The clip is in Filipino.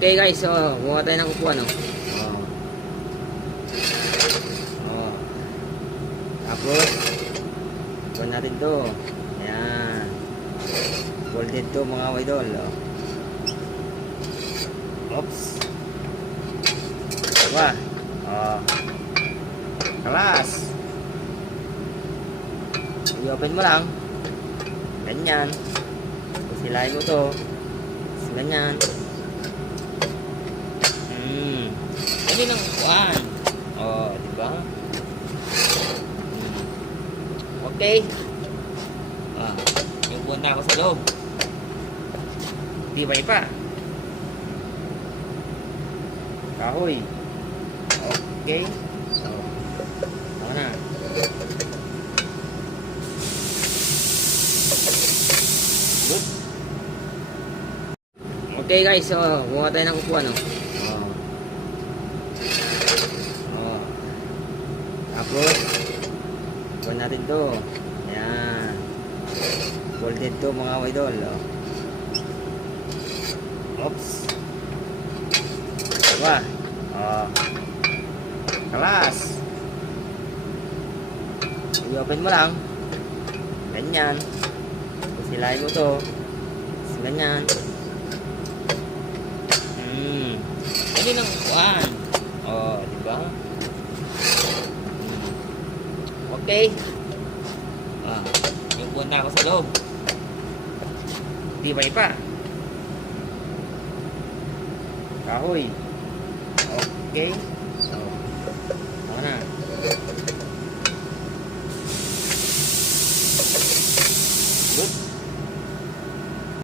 Okay guys, so buka tayo ng upuan, no? Oh. Oh. Tapos, upuan natin to. Ayan. Folded to mga idol. Oh. Oops. Diba? Oh. Kalas. I-open mo lang. Ganyan. Tapos hilahin mo to. Tapos ganyan. Ano lang upuan. Oh, diba? Okay. Ah, yung upuan na ako sa loob. Tibay pa. Kahoy. Okay. So, ako na. Good. Okay guys, so buka tayo ng upuan, no? Oh. Oh. Tapos, upuan natin to. Ayan. Folded to mga idol. Oh. Oops. Diba? Oh. Kalas. I-open mo lang. Ganyan. Tapos hilahin mo to. Tapos ganyan. Ano lang upuan. Oh, diba? Okay. Ah, yung upuan na ako sa loob. Tibay pa. Kahoy. Okay. So, ako na.